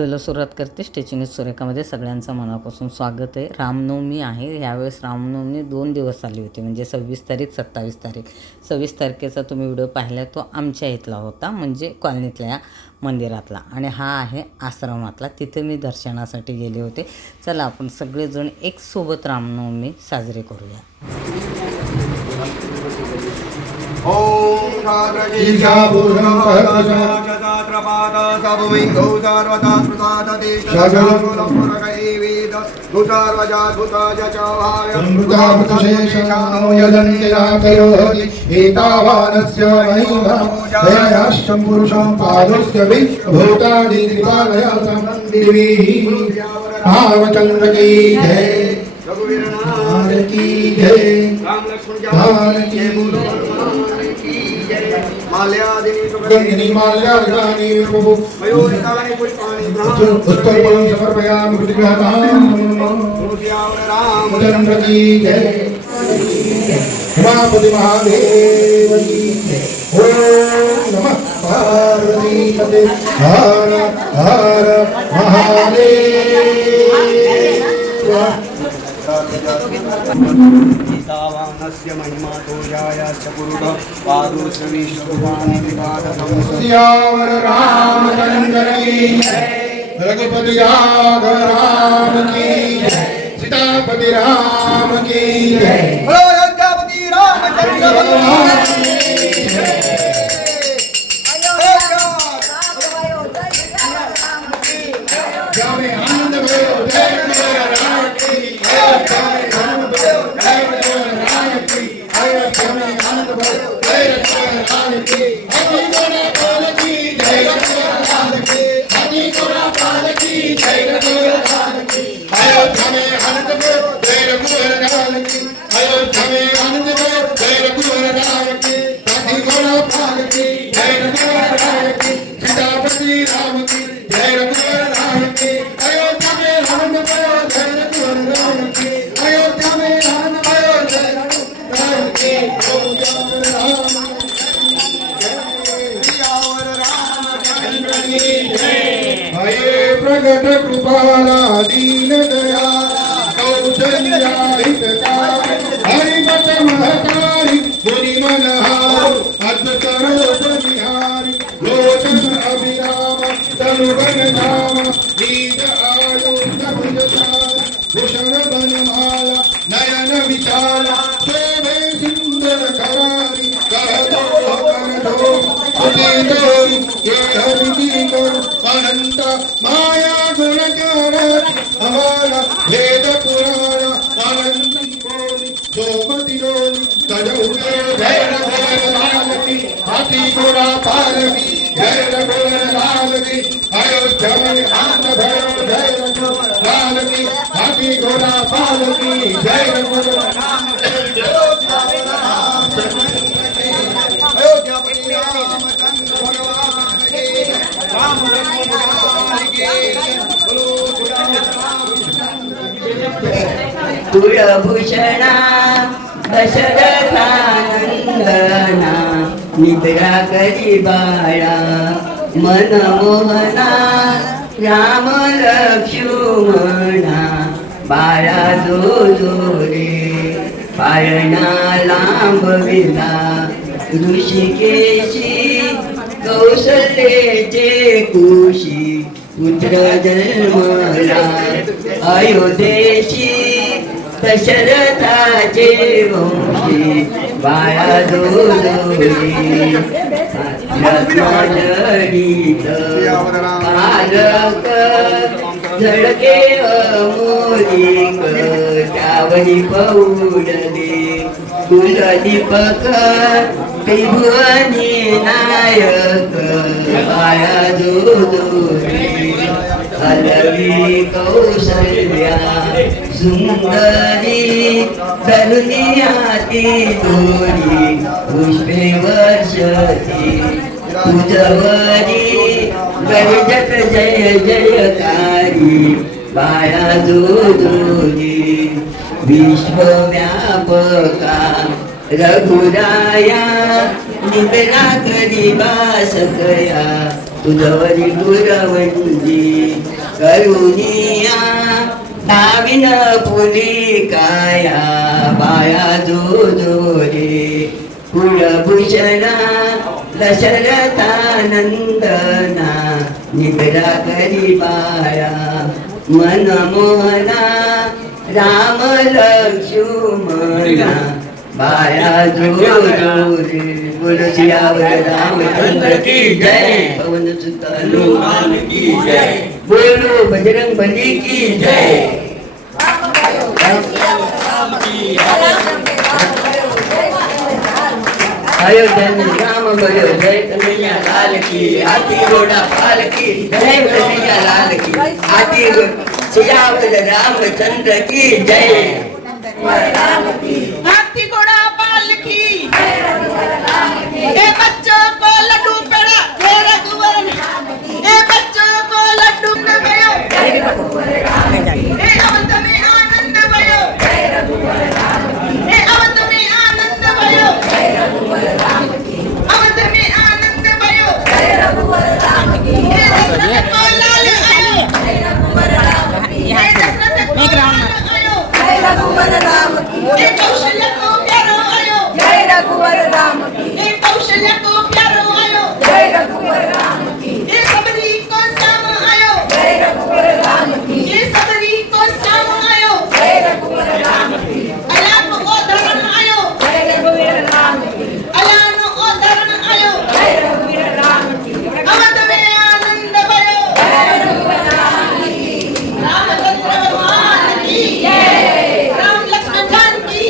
व्हिडिओला सुरुवात करते. स्टेचिंग सुरेखामध्ये सगळ्यांचं मनापासून स्वागत आहे. रामनवमी आहे. यावेळेस रामनवमी 2 दिवस आली होती, म्हणजे 26 तारीख 27 तारीख. 26 तारखेचा तुम्ही व्हिडिओ पाहिला तो आमच्या इथला होता, म्हणजे कॉलनीतल्या मंदिरातला, आणि हा आहे आश्रमातला. तिथे मी दर्शनासाठी गेले होते. चला आपण सगळेजण एक सोबत रामनवमी साजरी करूया. ओम साग्रजीशा पूर्णपाद सबमिंगौ सर्वदा स्मृतादेश शागुलपुरकैवेद दुसर्वजाद्भुताय च भाव्य संभृतामतशेषानो यदन्तिनाथयोति एतावानस्य महिमा दयायाश्चं पुरुषं पादस्य विभूतानि कृपालयातं दिवी रामचंद्र की जय, रघुवीर की जय, राम लक्ष्मण की जय, माल्यादिनी माल्यादिनी प्रभु मयूरितानि पुष्पाणि पुष्पं समर्पयामि प्रतिग्रहाणां रामचंद्र की जय, उमापति महादेव की जय। ओम नमः पार्वती पते हर हर महादेव। सीतावानस्य महिमा तोयाश्च पुरुष पादोश्च विष्णुवानि सियावर रामचंद्र की जय, रघुपति राम की जय, सीतापति राम की जय, अयोध्यापति रामचंद्र भगवान की जय। आनंद भयो जय राम की प्रगट कृपाला दीन दया कौशल्या हितकारी हरिमत महतारी मुनि मनहार अद्भुत बलिहारी लोचन अभिराम तनुगण नाम बीज आयु भुजसार भूषण बनमाला नयन विशाला शोभे सुंदर करारी कहतो कनडो सुदीतोरी ये हरिदीनो अनंत माया गुणकार अमाला वेद पुराण अनंत कोटि सोमति रोनि तजौने जय रघुवर लाल की हाथी घोड़ा पालकी जय रघुवर लाल की अयोध्या में आन भयो जय रघुवर लाल की हाथी घोड़ा पालकी जय रघुवर राम अयोध्यापति रामचंद्र भगवान की राम भगवान की बोलो कुलभूषणा दशरथानंदना निद्रा करी बाळा मनमोहना राम लक्ष्मणा बाळा जो रे पाळणा लांबविला ऋषिकेशी कौशल्येचे कुशी पुत्र जन्मला अयोध्येशी दशरथाचे वंशी बाळा रत्नाजडित पालक झळके अमोलिक त्यावरी पौडले कुलदीपक त्रिभुवनी नायक बाळा अलवी कौशल्या सुंदरी तरुणियाती दोरी पुष्पे वर्षती तुझवरी गर्जत जय जयकारी बाळा जोरी विश्वव्यापका रघुराया निबरा करी बासकया तुझवरी गुरवंजी करुनिया नाविन पुली काया बाया जो रे कुलभूषणा दशरथा नंदना निबरा करी बाया मनमोहना राम लक्ष्मणा बाया जो रे बोलो सियावर रामचंद्र की जय पवन सुत हनुमान की जय बोलो बजरंग बली की जय अयोध्या में राम भयो जय कन्हैया लाल की हाथी घोड़ा पाल की जय कन्हैया लाल की हाथी सियावर रामचंद्र की जय हाथी घोड़ा पाल की ए बच्चों को लड्डू पेड़ा हे रघुवर ए बच्चों को लड्डू भयो ए अवंत में आनंद भयो ए अवंत में आनंद भयो अवंत में आनंद भयो ए दशरथ को लाल आयो ए दशरथ को लाल आयो ए कौशल्य को प्यारो आयो जय रघुवर राम की ए कौशल्य को प्यारो आयो जय रघुवर राम की ए सबरी को साम आयो जय रघुवर राम की ए सबरी को साम आयो जय रघुवर राम की अलाप ओ धरण आयो जय रघुवर राम की अलान ओ धरण आयो जय रघुवर राम की अवध में आनंद भयो जय रघुवर राम की रामचंद्र भगवान की जय राम लक्ष्मण जान की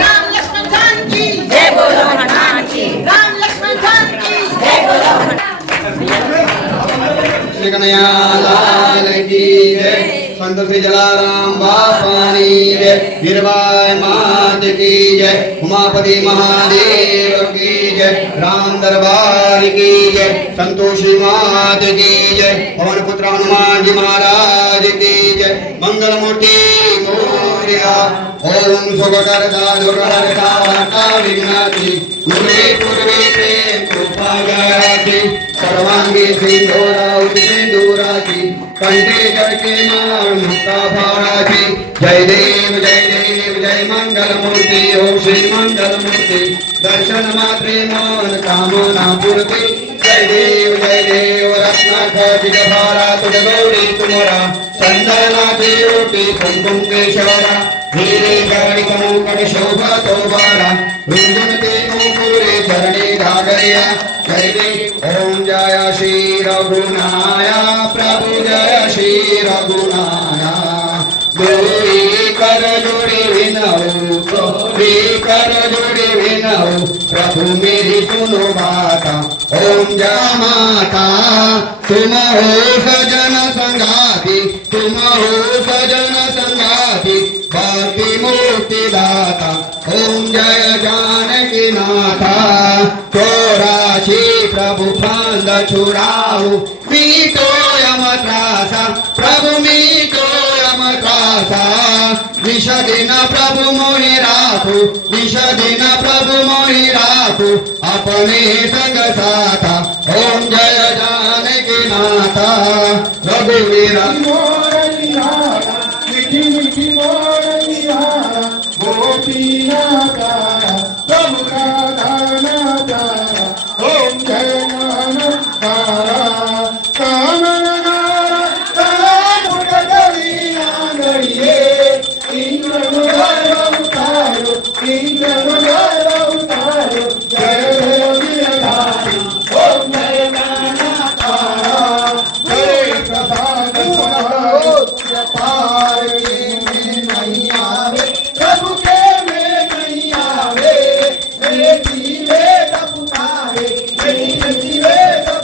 राम लक्ष्मण जान की जय बोलो हनुमान की राम लक्ष्मण जान की जय बोलो श्री कन्हैया लाल की जय संत श्री जलाराम बापानी जय वीरबाई मात की जय उमापति महादेव की जय राम दरबार की जय संतोषी मात की जय पवन पुत्र हनुमान जी महाराज की जय मंगल मूर्ति मोरया ओम सुभकरता दुर्गहरता वार्ता विघ्नाति गुरे पूर्वे प्रेम कृपा गयाति सर्वांगी सिंधुरावती कंठे जड़के मान मुक्ता भाराची जय देव जय मंगल मूर्ति ओम श्री मंगल मूर्ति दर्शन मात्रे मन कामना पूर्ति जय देव रत्नाखचित भारा तुझ गौरी तुमरा चंदना ज्योति कुमकुम केशवरा हीरे गणि कनौकड़ शोभा तोबारा रुंजुनते मुकुरे चरणे घागरिया जय देव ओम जय श्री रघुनाया प्रभु जय श्री रघुनाया गौरी कर जोड़ी विनऊ गौरी कर जोड़ी विनऊ प्रभु मेरी सुनो बाता ओम जय माता तुम हो सजन संगाति तुम हो सजन संगाति भक्ति मुक्ति दाता ओम जय जानकी नाथा चौरासी प्रभु फांद छुड़ाऊ मीटो यम त्रासा प्रभु मीटो यम त्रासा विषदिन प्रभु मोहि राखू विषदिन प्रभु मोहि राखू अपने संग साथा ओम जय जानकी नाथा रघुवीरा मोरनिहारा मिठी मिठी मोरनिहारा गोपीनाथा प्रभु राधानाथा ओम जय नानकारा कामनारा कामुक गरीना गरिये इंद्र मुरार उतारो इंद्र मुरार उतारो जय देवीधारी ओम जय नानकारा जय प्रसाद पार में नहीं आवे प्रभु के में नहीं आवे बेटी वे पुकारे बेटी वे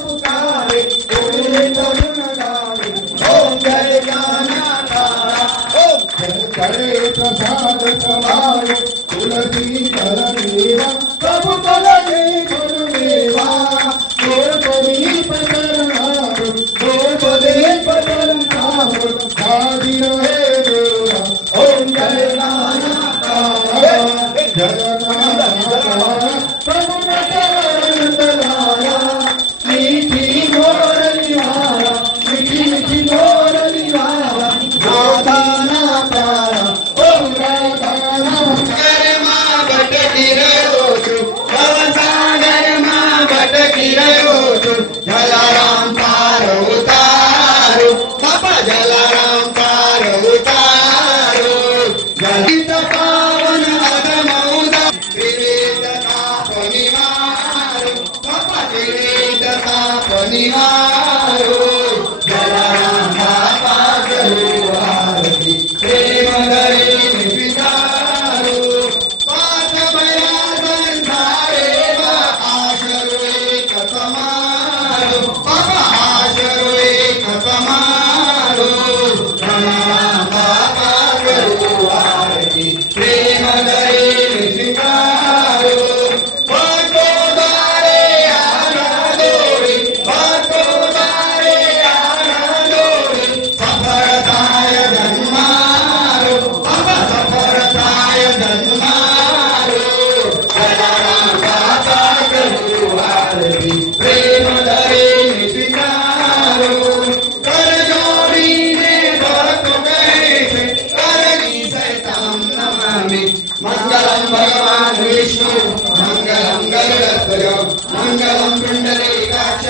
पुकारे बोले तरुण गावे ओम जय ज्ञानाकारा ओम जय करे प्रसाद समारो तुलसी कर देवा प्रभु तुलसी कर देवा तोर पदी पकड़नारो तोर पदे पकड़नारो आदि रहे देवा ओम जय नानकारा સાગરમાં ભટકી રહ્યો છું, ભવસાગરમાં ભટકી રહ્યો છું. જલારામ પાર ઉતારો, બાપા જલારામ પાર ઉતારો. જલિત પાવન અધમ ઉદા, ત્રિવિધ તાપ નિવારો, બાપા ત્રિવિધ તાપ નિવારો. જલારામ બાપા કરું આરતી, પ્રેમ ધરી સ્વીકારો. પાથ ભયા સંસારેમાં આશરો એક તમારો, બાપા આશરો એક તમારો. જલારામ બાપા કરું આરતી, પ્રેમ ધરી સ્વીકારો. ભક્તો દ્વારે આનંદોડી, ભક્તો દ્વારે આનંદોડી, સફળ થાય જન્મારો, બાપા સફળ થાય જન્મારો. જલારામ બાપા કરું આરતી, પ્રેમ ધરી સ્વીકારો. કર જોડીને ભક્તો કહે છે, કરણી સૈતમ નમામિ. મંગલમ ભગવાન વિષ્ણુ, મંગલમ ગરુડધ્વજ, મંગલમ પુંડરીકાક્ષ,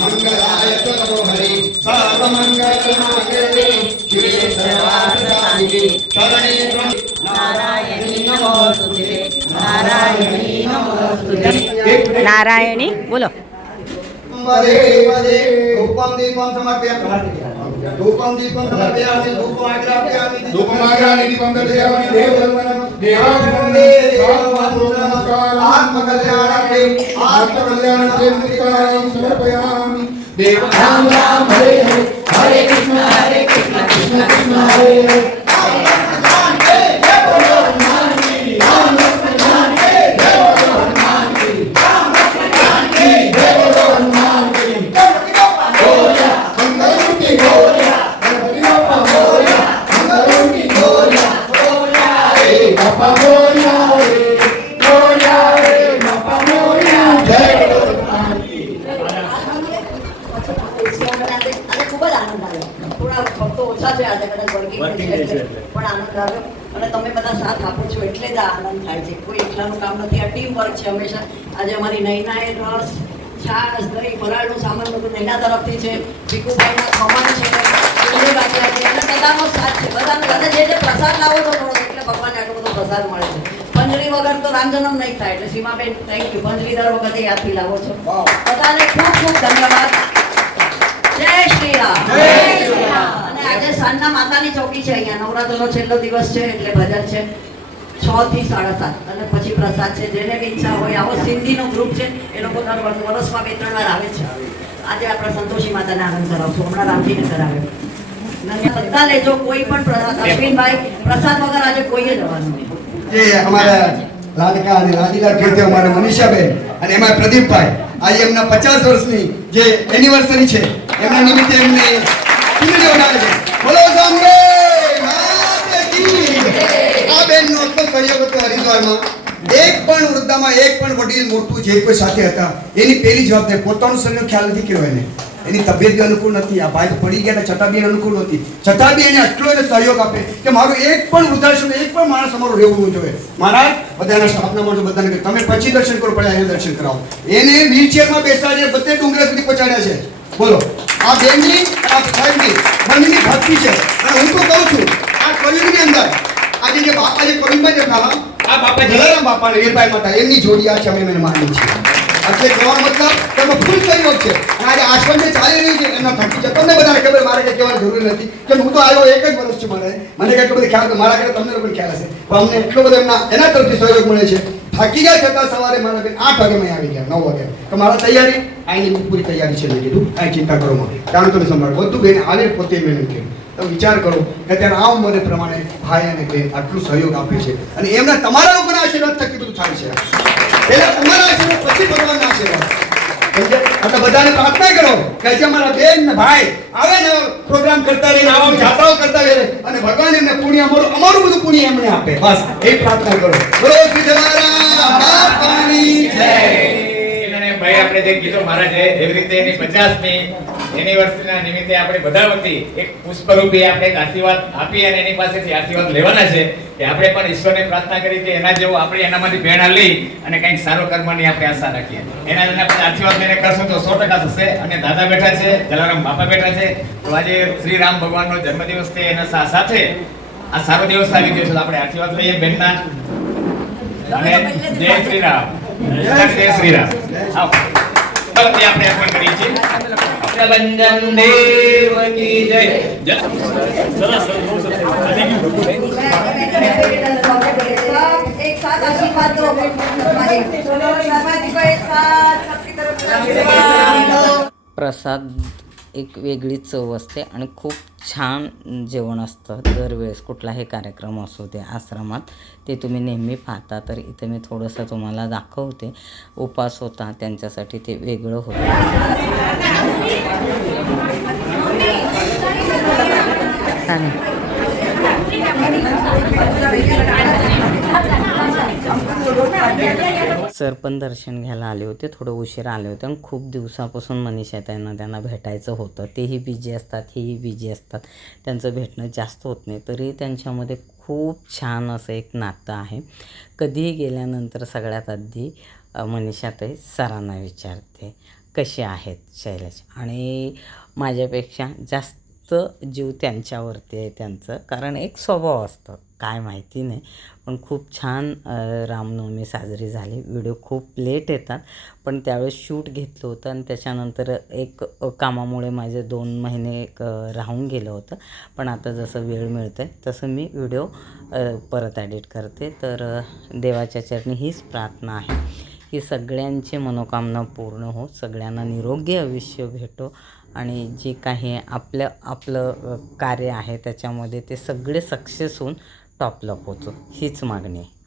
મંગલાય તતો હરિ. સર્વમંગલમાંગલ્યે શિવે સર્વાર્થસાધિકે, શરણે ત્ર્યંબકે નારાયણી નમોસ્તુતે, નારાયણી નમોસ્તુતે. નારાયણી બોલો. વદે વદે ધૂપમ દીપમ સમર્પયામિ, ધૂપમ દીપમ સમર્પયામિ, ધૂપમ આગ્રાપયામિ, ધૂપમાગ્રાનિ દીપમ દર્શયામિ, દેવધર્મનમ દેવાધિપતિ નમસ્કાર આત્મકલ્યાણાર્થે આત્મકલ્યાણાર્થે નમસ્કારં સમર્પયામિ. દેવ રામ રામ હરે હરે, હરે કૃષ્ણ હરે કૃષ્ણ, કૃષ્ણ કૃષ્ણ હરે હરે. મંગલમૂર્તિ ગોરિયા, ગણપતિ બાપા ગોરિયા, મંગલમૂર્તિ ગોરિયા, ગોરિયા રે બાપા ગોરિયા રે, ગોરિયા રે બાપા ગોરિયા. જય ગોરખનાથ. આજે ખૂબ જ આનંદ આવ્યો. થોડા ભક્તો ઓછા છે આજે કદાચ વર્કિંગ છે પણ આનંદ આવ્યો અને તમે બધા સાથ આપો છો એટલે જ આ આનંદ થાય છે. કોઈ એકલાનું કામ નથી, આ ટીમ વર્ક છે હંમેશા. આજે અમારી નૈનાએ રસ, છાશ, દહીં, ફરાળનું સામાન બધું નૈના તરફથી છે, ભીખુભાઈના ખમણ છે, ડુંગળી બાજરા છે અને બધાનો સાથ છે. બધાને બધા જે પ્રસાદ લાવો તો થોડો એટલે ભગવાનને આટલો બધો પ્રસાદ મળે છે. પંજરી વગર તો રામજન્મ નહીં થાય એટલે સીમાબેન થેન્ક યુ. પંજરી દર વખતે યાદથી લાવો છો. બધાને ખૂબ ખૂબ ધન્યવાદ. જય શ્રી રામ. અને આજે સાંજના માતાની ચોકી છે, અહીંયા નવરાત્રનો છેલ્લો દિવસ છે એટલે ભજન છે 6 થી 7:30 અને પછી પ્રસાદ છે. જેને બી ઈચ્છા હોય આવો. સિંધીનું ગ્રુપ છે, એ લોકો દર વર્ષમાં 2-3 વાર આવે છે. આજે આપણે સંતોષી માતાને આનંદ કરાવશું. હમણાં રામજીને કરાવ્યો. બધા લેજો, કોઈ પણ અશ્વિનભાઈ પ્રસાદ વગર આજે કોઈએ જવાનું નહીં. જે અમારા લાડકા અને લાડીલા કહેતે અમારા મનીષાબેન અને એમાં પ્રદીપભાઈ આજે એમના 50 વર્ષની જે એનિવર્સરી છે એમના નિમિત્તે એમને કિંમતી બનાવે છે. બોલો સાંભળે માત કી જય. આ બેનનો એટલો સહયોગ હતો હરિદ્વારમાં. એક પણ વૃદ્ધામાં એક પણ વડીલ મોટું જે કોઈ સાથે હતા એની પહેલી જવાબદારી પોતાનું શરીરનો ખ્યાલ નથી કર્યો એને. એની તબિયત બી અનુકૂળ નથી. આ ભાઈ પડી ગયા છતાં બી અનુકૂળ નથી. છતાં બી એને આટલો એને સહયોગ આપે કે મારું એક પણ વૃદ્ધાશ્રમ એક પણ માણસ અમારું રહેવું જોઈએ. મહારાજ બધાના સ્ટાફના માણસો બધાને કે તમે પછી દર્શન કરો, પહેલા એને દર્શન કરાવો. એને વ્હીલચેરમાં બેસાડીને બધે ડુંગરા સુધી પહોંચાડ્યા છે. બોલો આ બેનની આ સાહેબની બંનેની ભક્તિ છે. અને હું તો કહું છું આ કલયુગની અંદર આજે જે બાપા જે કવિમાં જે ખાવા આ બાપા જલારામ બાપા અને વીરભાઈ માતા એમની જોડી આ છે અમે એને માની છીએ. એટલે કહેવાનો મતલબ તેમાં ફૂલ સહયોગ છે. અને આજે આશ્રમ જે ચાલી રહ્યું છે એમના થકી છે. તમને બધાને ખબર, મારે કંઈ કહેવાની જરૂર નથી કે હું તો આવ્યો 1 જ વર્ષ છું. મને કંઈ બધું ખ્યાલ મારા ઘરે તમને પણ ખ્યાલ હશે પણ અમને એટલો બધો એના તરફથી સહયોગ મળે છે. થાકી ગયા છતાં સવારે મારા બેન 8 વાગે મેં આવી ગયા 9 વાગે તો મારા તૈયારી આની પૂરી તૈયારી છે. મેં કીધું કાંઈ ચિંતા કરો માં કારણ તમે સંભાળો બધું બેન આવે પોતે મહેનત કરી. તો વિચાર કરો કે અત્યારે આ ઉંમરે પ્રમાણે ભાઈ અને બેન આટલું સહયોગ આપે છે અને એમના તમારા લોકોના આશીર્વાદ થકી બધું થાય છે. પહેલા તમારા આશીર્વાદ પછી ભગવાનના આશીર્વાદ. સમજ્યા? आता બધાને પ્રાર્થના કરો કે જે અમારા બેન ને ભાઈ આવે ને પ્રોગ્રામ કરતા રહીને આવા જાત્રાઓ કરતા રહે અને ભગવાન એમને પુણ્ય અમારું બધું પુણ્ય એમને આપે બસ એ પ્રાર્થના કરો બોલો શ્રી જલારામ બાપાની જય ભાઈ આપણે જે કીધું મહારાજે એવી રીતે એની 50મી એનિવર્સરીના નિમિત્તે આપણે બધા વતી એક પુષ્પરૂપી આપણે એક આશીર્વાદ આપી અને એની પાસેથી આશીર્વાદ લેવાના છે કે આપણે પણ ઈશ્વરને પ્રાર્થના કરી કે એના જેવો આપણે એનામાંથી પ્રેરણા લઈ અને કંઈક સારો કર્મની આપણે આશા રાખીએ એના આશીર્વાદ લઈને કરશું તો 100% થશે અને દાદા બેઠા છે જલારામ બાપા બેઠા છે તો આજે શ્રી રામ ભગવાનનો જન્મદિવસ છે એના સાથે આ સારો દિવસ આવી ગયો છે તો આપણે આશીર્વાદ લઈએ બેનના અને જય શ્રી રામ જય શ્રી રામ આવો આપણે અર્પણ કરીએ છીએ રક્ષાબંધન દેવ કી જય एक साथ आशीर्वाद दो एक साथ सबकी तरफ प्रसाद एक वेगळीच चव असते आणि खूप छान जेवण असतं दरवेळेस कुठलाही कार्यक्रम असू दे आश्रमात ते तुम्ही नेहमी पाहता तर इथं मी थोडंसं तुम्हाला दाखवते उपास होता त्यांच्यासाठी ते वेगळं होतं सर पण दर्शन घ्यायला आले होते थोडं उशिरा आले होते आणि खूप दिवसापासून मनीषा त्यांना भेटायचं होतं तेही बिझी असतात हेही बिझी असतात त्यांचं भेटणं जास्त होत नाही तरी त्यांच्यामध्ये खूप छान असं एक नातं आहे कधीही गेल्यानंतर सगळ्यात आधी मनीषाताई सरांना विचारते कसे आहेत शैलेश आणि माझ्यापेक्षा जास्त जीव त्यांच्यावरती आहे त्यांचं कारण एक स्वभाव असतं काय माहिती नाही पण खूप छान रामनवमी साजरी झाली व्हिडिओ खूप लेट येतात पण त्यावेळेस शूट घेतलं होतं आणि त्याच्यानंतर एक कामामुळे माझे 2 महिने राहून गेलं होतं पण आता जसं वेळ मिळतं आहे तसं मी व्हिडिओ परत एडिट करते तर देवाच्या चरणी हीच प्रार्थना आहे की सगळ्यांची मनोकामना पूर्ण हो सगळ्यांना निरोगी आयुष्य भेटो आणि जे काही आपलं कार्य आहे त्याच्यामध्ये ते सगळे सक्सेस होऊन टॉपला पोचो हीच मागणी आहे